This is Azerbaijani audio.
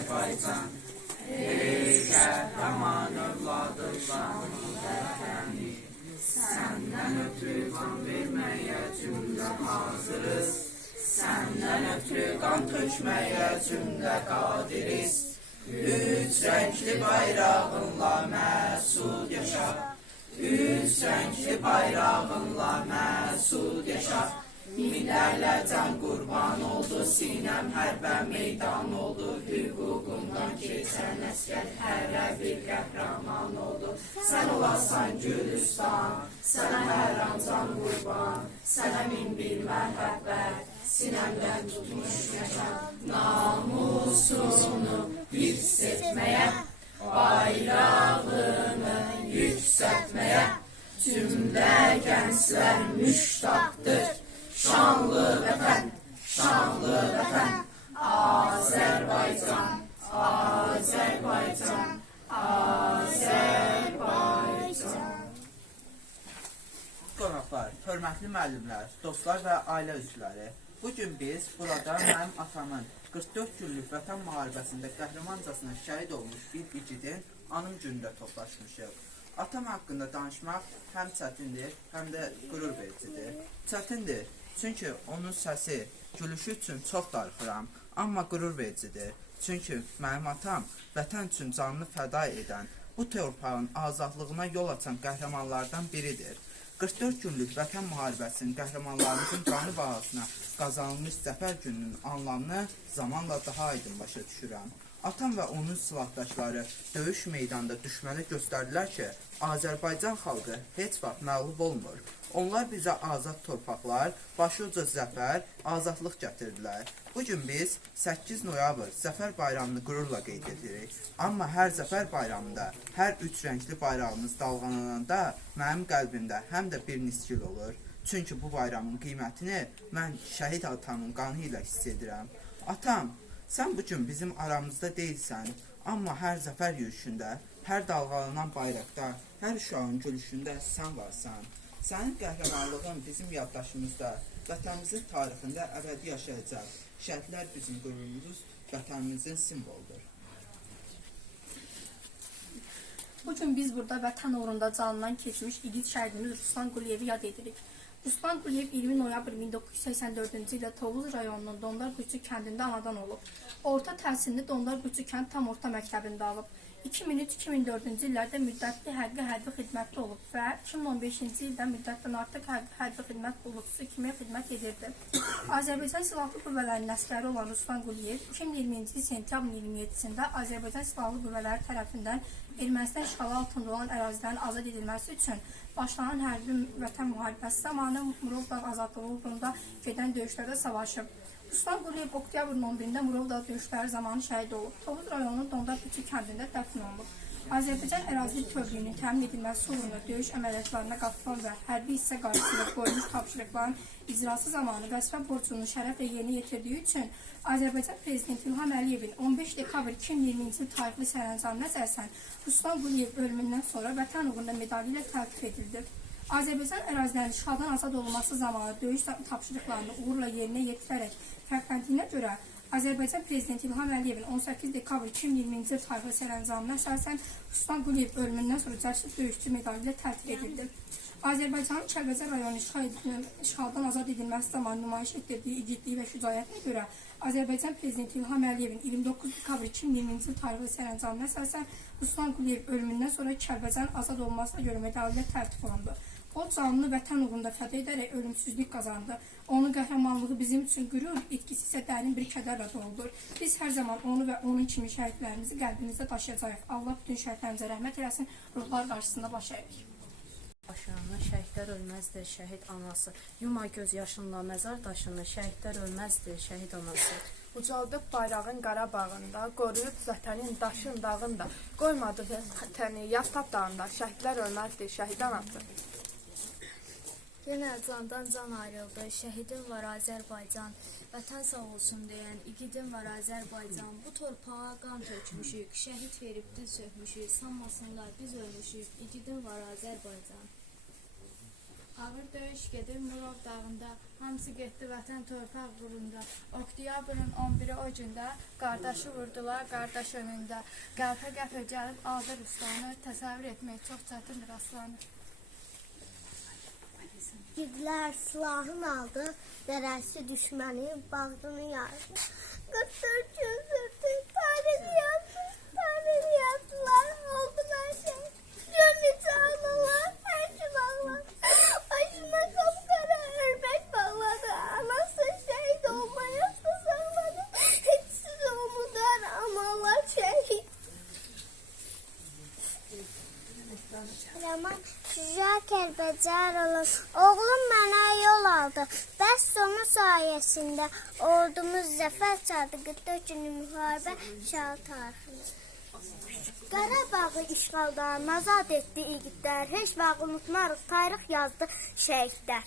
Azərbaycan, ey qəhrəman övladlardan vətəni, səndən ötürü qan verməyə cümlə hazırız, səndən ötürü qan tökməyə cümlə qadiriz. Üç rəngli bayrağınla məsud yaşa, üç rəngli bayrağınla məsud yaşa. Minlərlə can qurban oldu, sinəm hərbə meydan oldu, hüququndan keçən əskər hərə bir qəhrəman oldu. Sən olasan Gülüstan, sənə hər an can qurban, sənə min bir məhəbbət, sinəmdən tutmuş yaşam. Namusunu hiss etməyə, bayrağını yüksəltməyə, cümlə gənclər müştaqdır. Şanlı vətən, Azərbaycan, Azərbaycan, Azərbaycan. Qonaqlar, hörmətli müəllimlər, dostlar və ailə üzvləri, bugün biz burada mənim atamın 44 günlük vətən müharibəsində qəhrəmancasına şəhid olmuş bir igidin anım günündə toplaşmışıq. Atam haqqında danışmaq həm çətindir, həm də qürur vericidir. Çətindir, çünki onun səsi, gülüşü üçün çox darıxıram, amma qürur vericidir. Çünki mənim atam vətən üçün canını fəda edən, bu torpağın azadlığına yol açan qəhrəmanlardan biridir. 44 günlük vətən müharibəsinin qəhrəmanlarımızın qanı bahasına qazanılmış zəfər gününün anlamını zamanla daha aydın başa düşürəm. Atam və onun silahdaşları döyüş meydanında düşmənə göstərdilər ki, Azərbaycan xalqı heç vaxt məğlub olmur. Onlar bizə azad torpaqlar, başuca zəfər, azadlıq gətirdilər. Bugün biz 8 noyabr Zəfər bayramını qürurla qeyd edirik. Amma hər Zəfər bayramında, hər üç rəngli bayrağımız dalğalananda mənim qəlbimdə həm də bir nisgil olur. Çünki bu bayramın qiymətini mən şəhid atamın qanı ilə hiss edirəm. Atam, sən bugün bizim aramızda deyilsən, amma hər zəfər yürüyüşündə, hər dalğalanan bayraqda, hər uşağın gülüşündə sən varsan. Sənin qəhrəmanlığın bizim yaddaşımızda, vətənimizin tarixində əbədi yaşayacaq. Şəhidlər bizim qürurumuz, vətənimizin simvoludur. Bugün biz burada vətən uğrunda canından keçmiş igid şəhidimiz Ruslan Quliyevi yad edirik. Ruslan Quliyev 20 noyabr 1984-cü ildə Tovuz rayonunun Dondarquşu kəndində anadan olub. Orta təhsilini Dondarquşu kənd tam orta məktəbində alıb. 2003-2004-cü illərdə müddətli hərbi xidmətdə olub və 2015-ci ildə müddətdən artıq hərbi xidmət qulluqçusu kimi xidmət edirdi. Azərbaycan Silahlı Qüvvələrinin əsgəri olan Ruslan Quliyev 2020-ci sentyabrın 27-sində Azərbaycan Silahlı Qüvvələri tərəfindən Ermənistan işğalı altında olan ərazilərin azad edilməsi üçün başlanan hərbi vətən müharibəsi zamanı Murovdağ azadlığı uğrunda gedən döyüşlərdə savaşıb. Ruslan Quliyev oktyabrın 11-də Murovdağ döyüşləri zamanı şəhid olub. Tovuz rayonunun Dondarquşu kəndində dəfn olunub. Azərbaycan ərazi bütövlüyünün təmin edilməsi uğrunda döyüş əməliyyatlarına qatılan və hərbi hissə qarşısında qoyulmuş tapşırıqların icrası zamanı vəzifə borcunu şərəflə yerinə yetirdiyi üçün Azərbaycan Prezidenti İlham Əliyevin 15 dekabr 2020-ci il tarixli sərəncamına əsasən Ruslan Quliyev ölümündən sonra vətən uğrunda medalı ilə təltif edildi. Azərbaycan ərazilərinin işğaldan azad olunması zamanı döyüş tapşırıqlarını uğurla yerinə yetirərək fərqləndiyinə görə Azərbaycan Prezidenti İlham Əliyevin 18 dekabr 2020-ci il tarixli sərəncamına əsasən Ruslan Quliyev ölümündən sonra cəsur döyüşçü medalı ilə təltif edildi. Azərbaycanın Kəlbəcər rayonu işğaldan azad edilməsi zamanı nümayiş etdirdiyi igidliyi və şücaətinə görə Azərbaycan Prezidenti İlham Əliyevin 29 dekabr 2020-ci il tarixli sərəncamına əsasən Ruslan Quliyev ölümündən sonra Kəlbəcərin azad olmasına görə medalı ilə təltif olundu. O canını vətən uğrunda fəda edərək ölümsüzlük qazandı. Onun qəhrəmanlığı bizim üçün qürur, etkisi isə dərin bir kədərlə doludur. Biz hər zaman onu və onun kimi şəhidlərimizi qəlbimizdə daşıyacağıq. Allah bütün şəhidlərimizə rəhmət eləsin, ruhlar qarşısında baş əyirik. Başlarına şəhidlər ölməzdir, şəhid anası. Yuma göz yaşınla məzar daşını, şəhidlər ölməzdir, şəhid anası. Ucaldıb bayrağın Qarabağında, qoruyub vətənin daşın dağında, qoymadı vətəni yastaq dağında, şəhidlər ölməzdir, şəhid anası. Yenə candan can ayrıldı, şəhidim var Azərbaycan, vətən sağ olsun deyən, igidim var Azərbaycan. Bu torpağa qan tökmüşük, şəhid verib dil sökmüşük, sanmasınlar biz ölmüşük, igidim var Azərbaycan. Ağır döyüş gedir Murov dağında, hamısı getdi vətən torpaq qurunda. Oktyabrın 11-i o gündə, qardaşı vurdular qardaş önündə. Qəlpə-qəlpə gəlib aldı Ruslanı, təsəvvür etmək çox çətindir aslanı. Gidlər silahın aldı, dərəsi düşməni bağrını yardı. 44 gün sürdü, tarih yazdılar, oldular şey. Gönlücü analar, her gün ağlar. Başına kapkara örmek bağladı, anası şehit olmaya sızarladı. Hiçsiz umudan analar şehit. Yaman şüca Kəlbəcər olan oğlum mənə yol aldı. Bəs onun sayəsində ordumuz zəfər çaldı. 44 günlük müharibə şah tariximiz. Qarabağı işğaldan azad etdi igidlər. Heç vaxt unutmarıq, tarix yazdı şəhidlər.